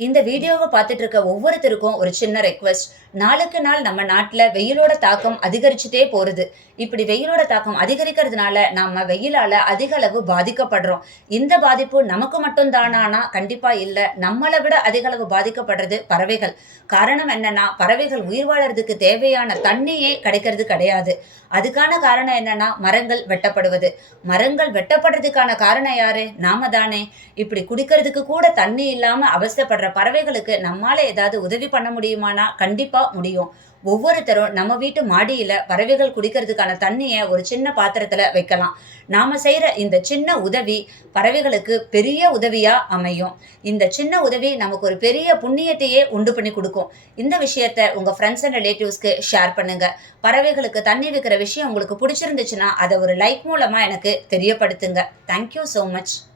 இந்த வீடியோவை பார்த்துட்டு இருக்க ஒவ்வொருத்தருக்கும் ஒரு சின்ன ரெக்வெஸ்ட். நாளுக்கு நாள் நம்ம நாட்டுல வெயிலோட தாக்கம் அதிகரிச்சுட்டே போறது. இப்படி வெயிலோட தாக்கம் அதிகரிக்கிறதுனால நாம வெயிலால அதிக அளவு பாதிக்கப்படுறோம். இந்த பாதிப்பு நமக்கு மட்டும் தானானா கண்டிப்பா இல்ல. நம்மளை விட அதிக அளவு பாதிக்கப்படுறது பறவைகள். காரணம் என்னன்னா, பறவைகள் உயிர் வாழறதுக்கு தேவையான தண்ணியே கிடைக்கிறது கிடையாது. அதுக்கான காரணம் என்னன்னா, மரங்கள் வெட்டப்படுவது. மரங்கள் வெட்டப்படுறதுக்கான காரணம் யாரு? நாம தானே. இப்படி குடிக்கிறதுக்கு கூட தண்ணி இல்லாம அவஸ்தைப்படுற பறவைகளுக்கு நம்மால ஏதாவது உதவி பண்ண முடியுமானா கண்டிப்பா முடியும். ஒவ்வொருத்தரும் நம்ம வீட்டு மாடியில பறவைகள் குடிக்கிறதுக்கான தண்ணிய ஒரு சின்ன பாத்திரத்துல வைக்கலாம். நாம செய்யற இந்த சின்ன உதவி பறவைகளுக்கு பெரிய உதவியா அமையும். இந்த சின்ன உதவி நமக்கு ஒரு பெரிய புண்ணியத்தையே உண்டு பண்ணி கொடுக்கும். இந்த விஷயத்த உங்க ஃப்ரெண்ட்ஸ் அண்ட் ரிலேட்டிவ்ஸ்க்கு ஷேர் பண்ணுங்க. பறவைகளுக்கு தண்ணி வைக்கிற விஷயம் உங்களுக்கு பிடிச்சிருந்துச்சுன்னா அதை ஒரு லைக் மூலமா எனக்கு தெரியப்படுத்துங்க. Thank you so much.